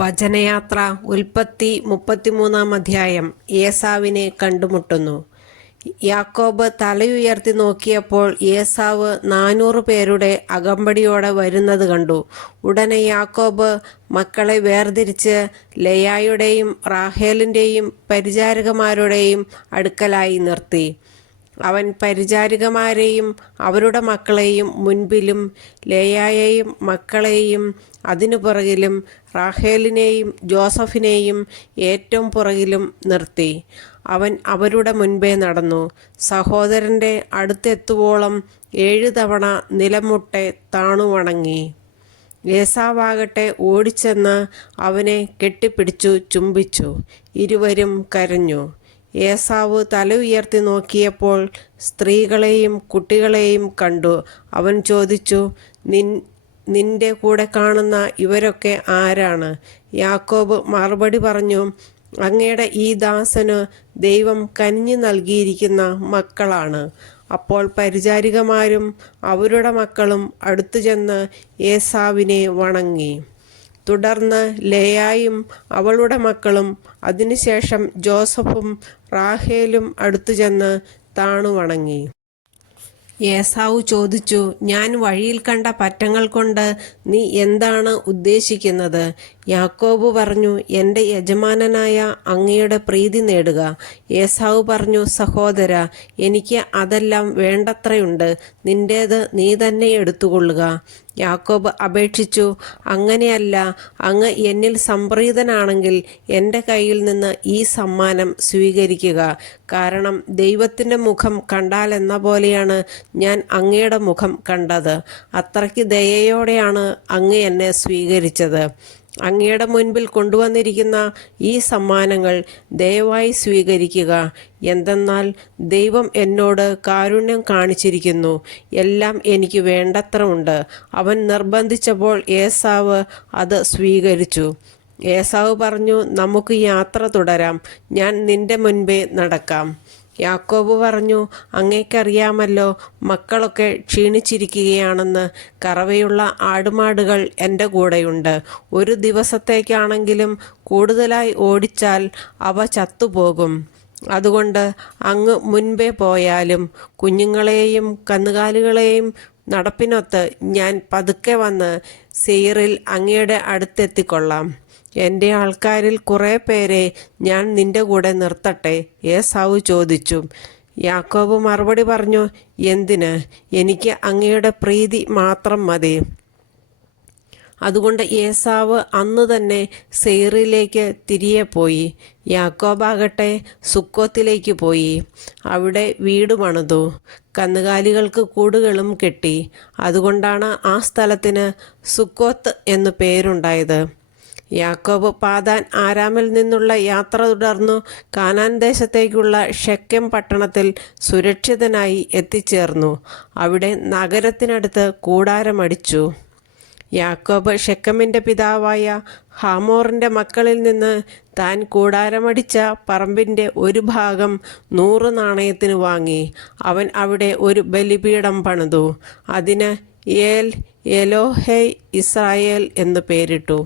വചനയാത്ര ഉൽപ്പത്തി 33 അധ്യായം. ഏസാവിനെ കണ്ടുമുട്ടുന്നു. യാക്കോബ് തലയുയർത്തി നോക്കിയപ്പോൾ ഏസാവ് 400 പേരുടെ അകമ്പടിയോടെ വരുന്നത് കണ്ടു. ഉടനെ യാക്കോബ് മക്കളെ വേർതിരിച്ച് ലേയായുടെയും റാഹേലിൻ്റെയും പരിചാരകന്മാരുടെയും അടുക്കലായി നിർത്തി. അവൻ പരിചാരികമാരെയും അവരുടെ മക്കളെയും മുൻപിലും ലേയായെയും മക്കളെയും അതിനു പുറകിലും റാഹേലിനെയും ജോസഫിനെയും ഏറ്റവും പുറകിലും നിർത്തി. അവൻ അവരുടെ മുൻപേ നടന്നു. സഹോദരൻ്റെ അടുത്തെത്തുവോളം 7 തവണ നിലമുട്ടെ താണു വണങ്ങി. ഏസാവാകട്ടെ ഓടിച്ചെന്ന് അവനെ കെട്ടിപ്പിടിച്ചു ചുംബിച്ചു. ഇരുവരും കരഞ്ഞു. ഏസാവ് തല ഉയർത്തി നോക്കിയപ്പോൾ സ്ത്രീകളെയും കുട്ടികളെയും കണ്ടു. അവൻ ചോദിച്ചു, നിന്റെ കൂടെ കാണുന്ന ഇവരൊക്കെ ആരാണ്? യാക്കോബ് മറുപടി പറഞ്ഞു, അങ്ങയുടെ ഈ ദാസന് ദൈവം കനിഞ്ഞു നൽകിയിരിക്കുന്ന മക്കളാണ്. അപ്പോൾ പരിചാരികമാരും അവരുടെ മക്കളും അടുത്തു ചെന്ന് ഏസാവിനെ വണങ്ങി. തുടർന്ന് ലേയായും അവളുടെ മക്കളും അതിനുശേഷം ജോസഫും റാഹേലും അടുത്തു ചെന്ന് താണു വണങ്ങി. ഏസാവ് ചോദിച്ചു, ഞാൻ വഴിയിൽ കണ്ട പറ്റങ്ങൾ കൊണ്ട് നീ എന്താണ് ഉദ്ദേശിക്കുന്നത്? യാക്കോബ് പറഞ്ഞു, എൻ്റെ യജമാനനായ അങ്ങയുടെ പ്രീതി നേടുക. ഏസാവ് പറഞ്ഞു, സഹോദര, എനിക്ക് അതെല്ലാം വേണ്ടത്രയുണ്ട്. നിന്റേത് നീ തന്നെ എടുത്തുകൊള്ളുക. യാക്കോബ് അപേക്ഷിച്ചു, അങ്ങനെയല്ല, അങ്ങ് എന്നിൽ സംപ്രീതനാണെങ്കിൽ എൻ്റെ കയ്യിൽ നിന്ന് ഈ സമ്മാനം സ്വീകരിക്കുക. കാരണം ദൈവത്തിൻ്റെ മുഖം കണ്ടാലെന്ന പോലെയാണ് ഞാൻ അങ്ങയുടെ മുഖം കണ്ടത്. അത്രയ്ക്ക് ദയയോടെയാണ് അങ്ങ് എന്നെ സ്വീകരിച്ചത്. അങ്ങയുടെ മുൻപിൽ കൊണ്ടുവന്നിരിക്കുന്ന ഈ സമ്മാനങ്ങൾ ദയവായി സ്വീകരിക്കുക. എന്തെന്നാൽ ദൈവം എന്നോട് കാരുണ്യം കാണിച്ചിരിക്കുന്നു. എല്ലാം എനിക്ക് വേണ്ടത്ര ഉണ്ട്. അവൻ നിർബന്ധിച്ചപ്പോൾ ഏസാവ് അത് സ്വീകരിച്ചു. ഏസാവ് പറഞ്ഞു, നമുക്ക് യാത്ര തുടരാം. ഞാൻ നിന്റെ മുൻപേ നടക്കാം. യാക്കോബ് പറഞ്ഞു, അങ്ങേക്കറിയാമല്ലോ, മക്കളൊക്കെ ക്ഷീണിച്ചിരിക്കുകയാണെന്ന്. കറവയുള്ള ആടുമാടുകൾ എൻ്റെ കൂടെയുണ്ട്. ഒരു ദിവസത്തേക്കാണെങ്കിലും കൂടുതലായി ഓടിച്ചാൽ അവ ചത്തുപോകും. അതുകൊണ്ട് അങ്ങ് മുൻപേ പോയാലും കുഞ്ഞുങ്ങളെയും കന്നുകാലികളെയും നടപ്പിനൊത്ത് ഞാൻ പതുക്കെ വന്ന് സെയീറിൽ അങ്ങയുടെ അടുത്തെത്തിക്കൊള്ളാം. എൻ്റെ ആൾക്കാരിൽ കുറേ പേരെ ഞാൻ നിന്റെ കൂടെ നിർത്തട്ടെ? ഏസാവ് ചോദിച്ചു. യാക്കോബ് മറുപടി പറഞ്ഞു, എന്തിന്? എനിക്ക് അങ്ങയുടെ പ്രീതി മാത്രം മതി. അതുകൊണ്ട് ഏസാവ് അന്ന് തന്നെ സെയീറിലേക്ക് തിരികെ പോയി. യാക്കോബാകട്ടെ സുക്കോത്തിലേക്ക് പോയി. അവിടെ വീട് പണിതു. കന്നുകാലികൾക്ക് കൂടുകളും കെട്ടി. അതുകൊണ്ടാണ് ആ സ്ഥലത്തിന് സുക്കോത്ത് എന്നു പേരുണ്ടായത്. യാക്കോബ് പാദാൻ ആരാമിൽ നിന്നുള്ള യാത്ര തുടർന്നു കാനാൻ ദേശത്തേക്കുള്ള ഷെക്കെം പട്ടണത്തിൽ സുരക്ഷിതനായി എത്തിച്ചേർന്നു. അവിടെ നഗരത്തിനടുത്ത് കൂടാരമടിച്ചു. യാക്കോബ് ഷെക്കമിൻ്റെ പിതാവായ ഹാമോറിൻ്റെ മക്കളിൽ നിന്ന് താൻ കൂടാരമടിച്ച പറമ്പിൻ്റെ ഒരു ഭാഗം 100 നാണയത്തിന് വാങ്ങി. അവൻ അവിടെ ഒരു ബലിപീഠം പണിതു. അതിന് ഏൽ എലോഹേ ഇസ്രായേൽ എന്ന് പേരിട്ടു.